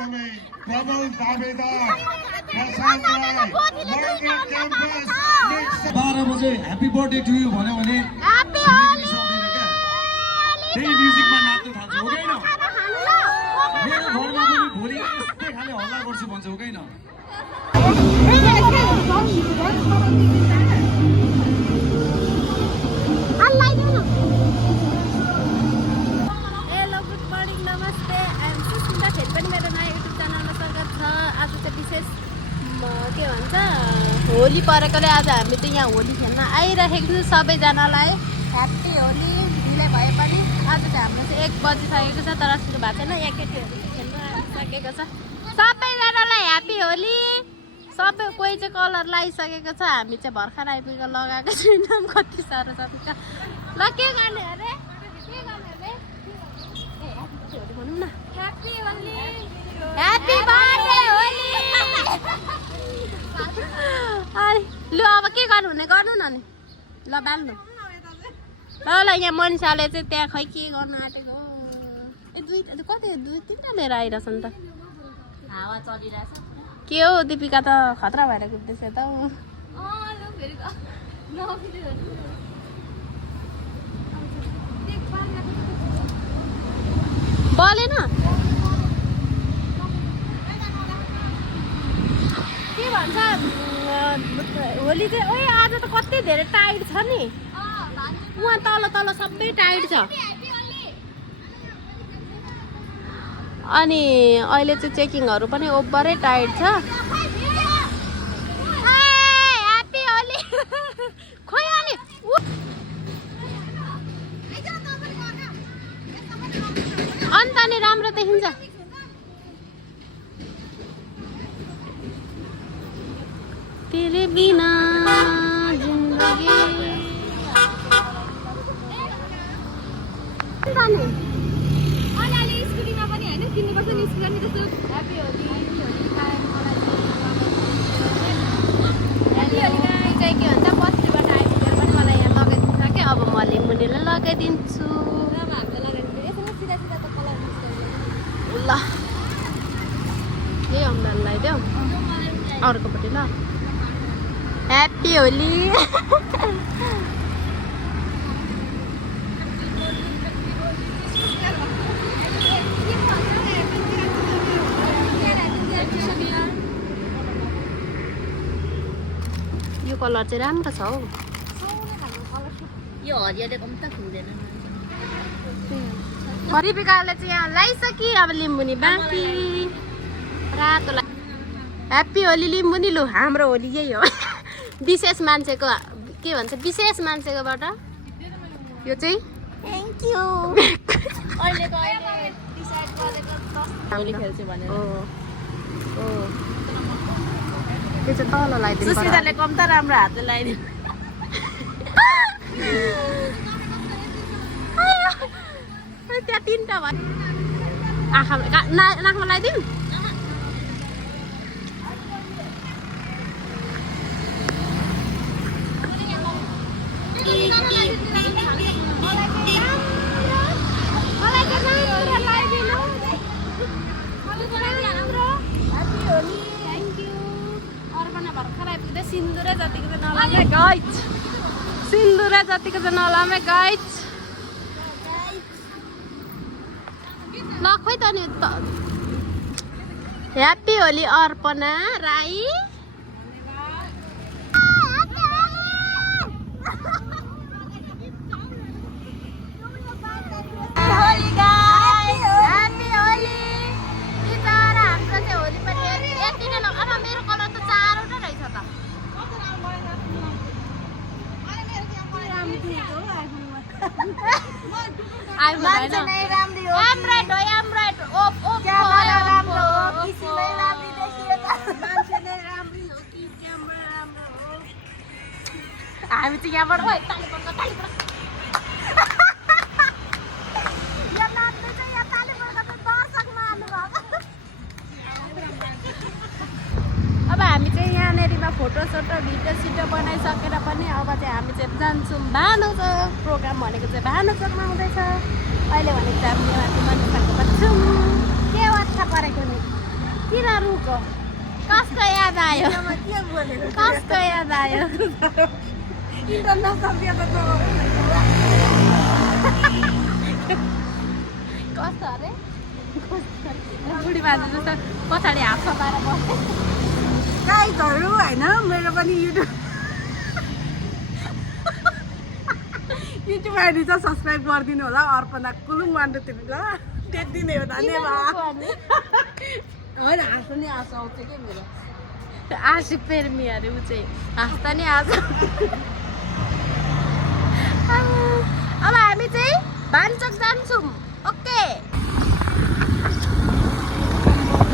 एकदमै प्रबल दावेदार प्रशान्त राई मर्गे क्याम्पस 12 बजे ह्यापी बर्थडे टु यु भन्यो भने ह्यापी होली त्यही म्युजिकमा नाच्न थाल्छ हो कि हैन मेरो घरमा पनि भोलि यस्तै खाले हल्ला गर्छु भन्छ हो कि हैन के भन्छ होली परेकोले आज हामी चाहिँ यहाँ होली खेल्न आइरहेको छु सबैजनालाई ह्याप्पी होली ढिलै भए पनि आज चाहिँ हाम्रो चाहिँ 1 बजिसकेको छ तर सुरु भएको छैन एकैचोटि खेल्न सकेको छ सबैजनालाई ह्याप्पी होली सबै कोही चाहिँ कलर लगाइसकेको छ हामी चाहिँ भर्खर आइपुगेको लगाएको छैनौँ कति साह्रो छ ल के गर्ने अरे भनौँ न happy Holi happy birthday Holi लु अब के गर्नु हुने गर्नु न नि ल बाल्नु ल यहाँ मनिषाले चाहिँ त्यहाँ खै के गर्नु आँटेको कति 2-3टा लिएर आइरहेछ नि त हावा चलिरहेछ के हो दिपिका त खतरा भएर कुद्दैछ त बलेन के भन्छ होली चाहिँ ओए आज त कति धेरै टाइट छ नि उहाँ तल तल सबै टाइट छ अनि अहिले चाहिँ चेकिङहरू पनि ओभरै टाइट छ ह्यापी होली खोइ अनि अन्त नि राम्रो देखिन्छ तेरे बिना जिंदगी स्कुटीमा पनि होइन किन्नुपर्छ नि स्कुल नि त्यस्तो ह्याप्पी होली चाहिँ के भन्छ पछिबाट आइपुगेर पनि मलाई यहाँ लगाइदिनु सक्यो अब म लिम्बुनीलाई लगाइदिन्छु ल यही अम्बेल लगाइदेऊ अर्कोपट्टि ल ह्याप्पी होली यो कलर चाहिँ राम्रो छ हौ यो हरियोले कम त खुल्दैन दिपिकाले चाहिँ यहाँ लगाइसकि अब लिम्बुनी बाँकी रातो ह्याप्पी होली लिम्बुनी लु हाम्रो होली यही हो विशेष मान्छेको के भन्छ विशेष मान्छेकोबाट यो चाहिँ थ्याङ्क यू अहिले खेल्छु भनेर त्यो चाहिँ तल लगाइदिनु सुस्मिताले कम त राम्रो हातले लगाइदिनु त्यहाँ 3टा भयो आँखामा नाकमा लगाइदिउँ सिन्दुरै जतिको चाहिँ नलामे गाइज सिन्दुरै जतिको चाहिँ नलामे गाइज ल खोइ त नि ह्याप्पी होली अर्पणा राई हामी चाहिँ यहाँबाट अब हामी चाहिँ यहाँनिरमा फोटोसोटो भिडियो बनाइसकेर पनि अब चाहिँ हामी चाहिँ जान्छौँ भानुचोक प्रोग्राम भनेको चाहिँ भानुचोकमा हुँदैछ अहिले भनेको चाहिँ हामी माथि मनिषाको बच्छौँ के वाच्छा परेको नि रुको कसको याद आयो कसको याद आयो कस्तो अरे बुढी बाजे जस्तो पछाडि हात सताएर बस्छ गाइजहरू होइन मेरो पनि युट्युब आइडी चाहिँ सब्सक्राइब गरिदिनु होला अर्पणा कुलुङ 1 2 3 ल त्यति नै हो धन्यवाद होइन हाँस्नु नि आँसु आउँछ कि मेरो आँसु पेर्मी अरे ऊ चाहिँ हाँस्दा नि आँसु अब हामी चाहिँ भान्चोक जान्छौँ ओके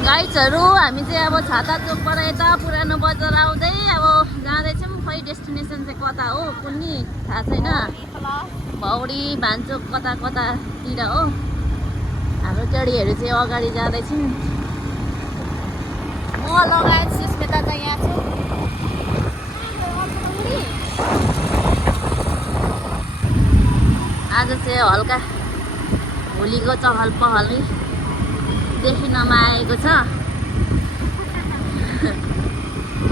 गाइजहरू हामी चाहिँ अब छाता चोकबाट यता पुरानो बजार आउँदै अब जाँदैछौँ खै डेस्टिनेसन चाहिँ कता हो कुनै थाहा छैन भौडी भान्चोक कता कतातिर हो हाम्रो चढीहरू चाहिँ अगाडि जाँदैछौँ म लगायत सुस्मिता चाहिँ यहाँ छु आज चाहिँ हल्का होलीको चहल पहल देखिनमा आएको छ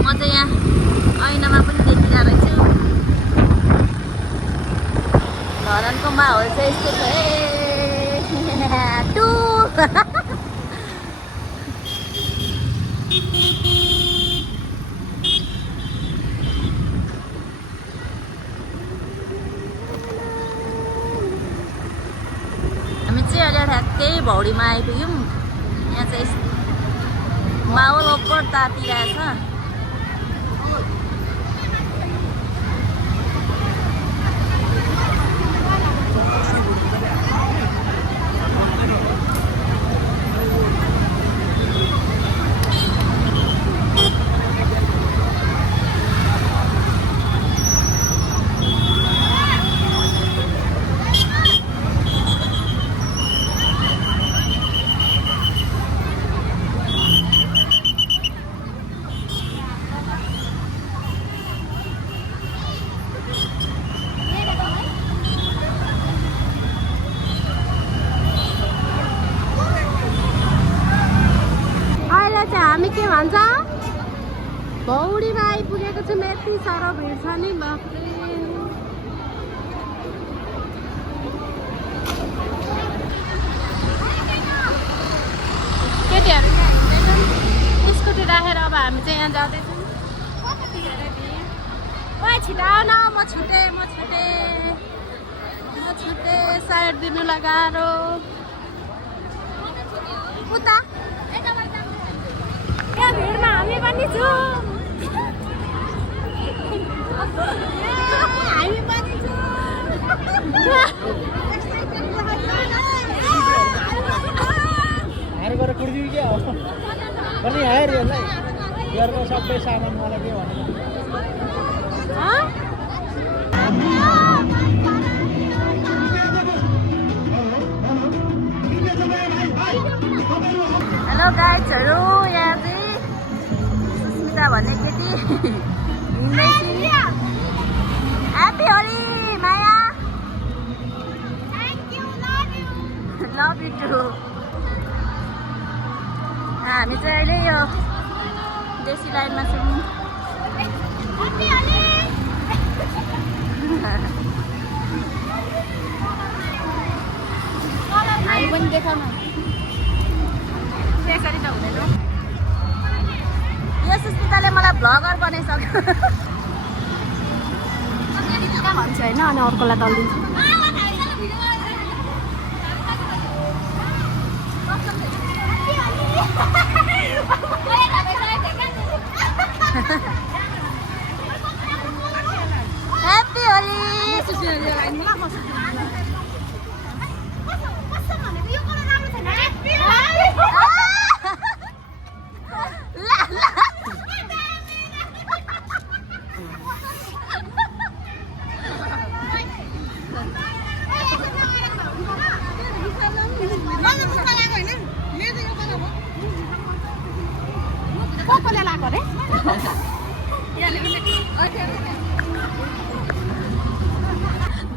म चाहिँ यहाँ ऐनामा पनि देखिरहेको छु धरानको माहौल चाहिँ यस्तो छ टु हामी चाहिँ अहिले ठ्याक्कै भौडीमा आइपुग्यौँ यहाँ चाहिँ माहौल ओपर तातिरहेछ हामी के भन्छ भौडीमा आइपुगेको छु यति साह्रो भिड छ नि बाफ्रे केटीहरू स्कुटी राखेर अब हामी चाहिँ यहाँ जाँदैछौँ ओ छिटाउ न म छुटे साइड दिनुलाई गाह्रो उता यहाँ भिडमा हामी पनि छौँ हामी पनि हारेर कुर्दियो क्या हो पनि हायर यसलाई घरको सबै सामान मलाई के भने हेलो गाइजहरू यहाँ चाहिँ सुस्मिता भन्ने केटी हिँड्दैछु ह्याप्पी होली माया लभ यु टु हामी चाहिँ अहिले यो देशी लाइनमा छौँ हामी पनि देखाउन त्यसरी त हुँदैन यो सुस्मिताले मलाई भ्लगर बनाइसक्यो भन्छ होइन अनि अर्कोलाई दलिदिन्छु ह्याप्पी होली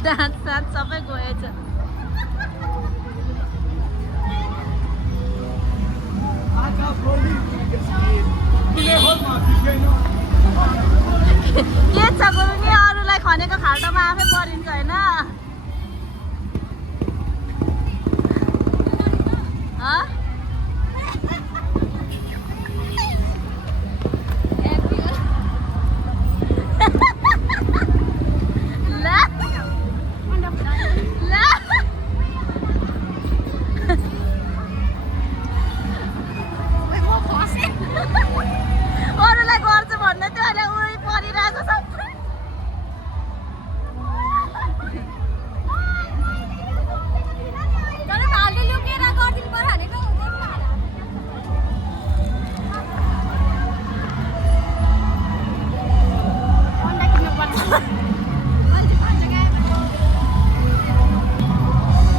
दाँत साथ सबै गएछ आज के छ गुरु नि अरूलाई खनेको खाल्टोमा आफै परिन्छ होइन अरूलाई गर्छु भन्दै थियो अहिले उही परिरहेको सबै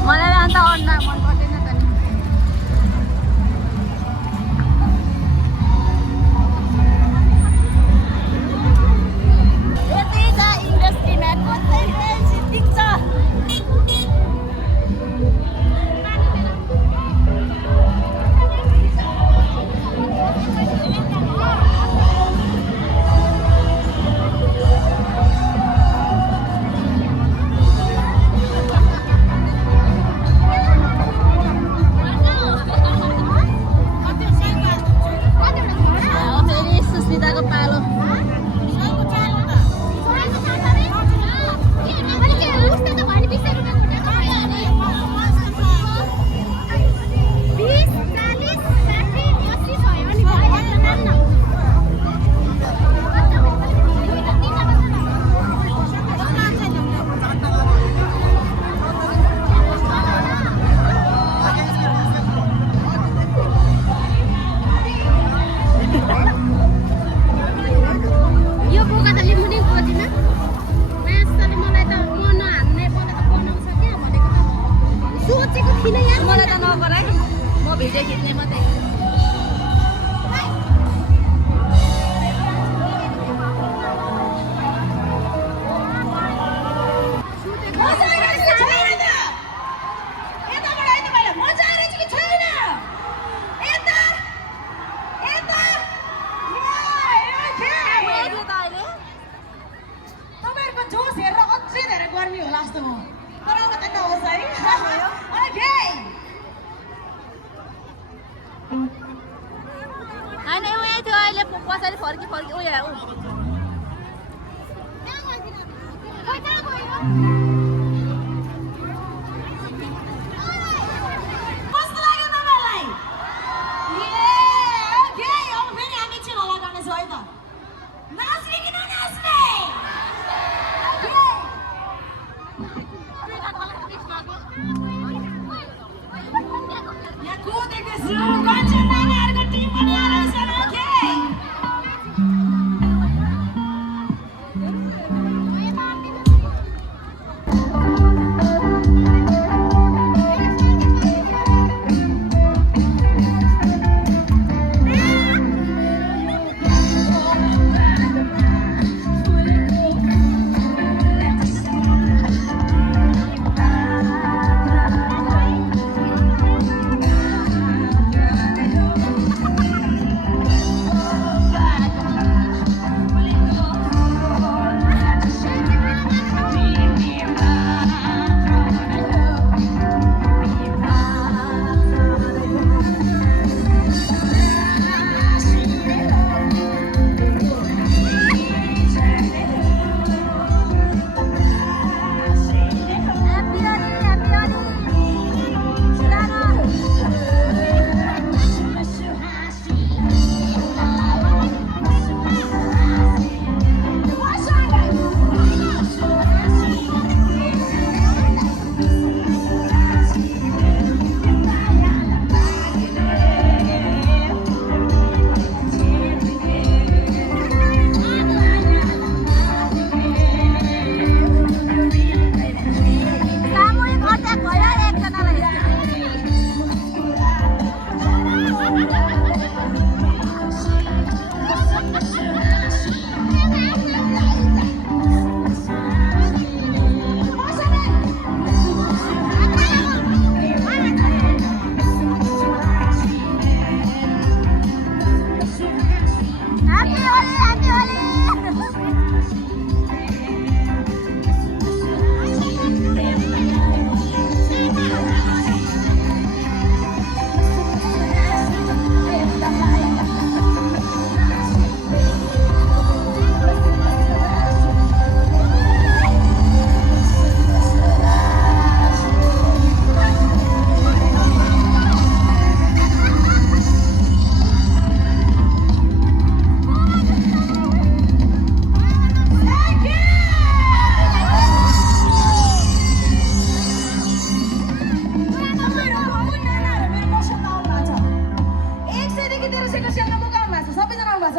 मलाई अन्त अन्डा मन पर्दैन त नि यति छ इन्डस्ट्रीमा कतै देख्छ फेरि सुस्मिताको पालो यो बोका त लिम्बुनी खोजिन मासले मलाई त म नहान्ने बोका त बनाउँछ क्या भनेको त सोचेको थिइनँ यार मलाई त नगर है म भिडियो खिच्ने मात्रै होइन उयो थियो अहिले पछाडि फर्की उयो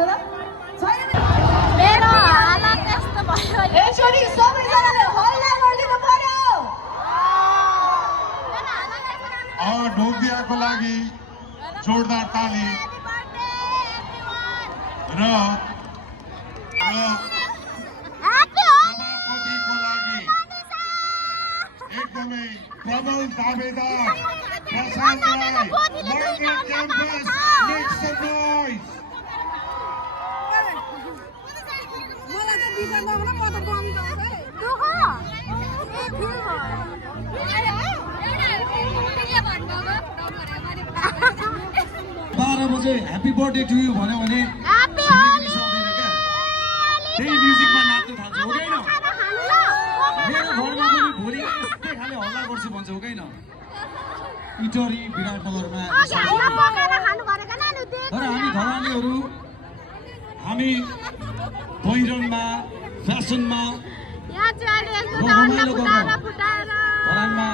छ र छैन मेरो हालत यस्तो भयो यसरी सबैजनाले हल्ला गरिदिनु पर्यो ढोकियाको लागि जोरदार ताली र सभापतिको लागि एकदमै प्रबल दावेदार प्रशान्त राई मर्गेट क्याम्पस मेक सम नोइज मलाई त बिजन गर्न म त बम जाउँछ है दुःख ए फिल बाह्र बजे ह्याप्पी बर्थडे टु यु भन्यो भने ह्याप्पी छिमेकी सक्दैन क्या त्यही म्युजिकमा नाच्नु थाल्छ हो कि होइन मेरो घरमा पनि भोलि यस्तै खाले हल्ला गर्छु भन्छ हो कि होइन इटरी विराटनगरमा तर हामी धरानीहरू हामी पहिरनमा फ्यासनमा यहाँ चाहिँ अहिले यस्तो रमाइलो फुटाएर धरानमा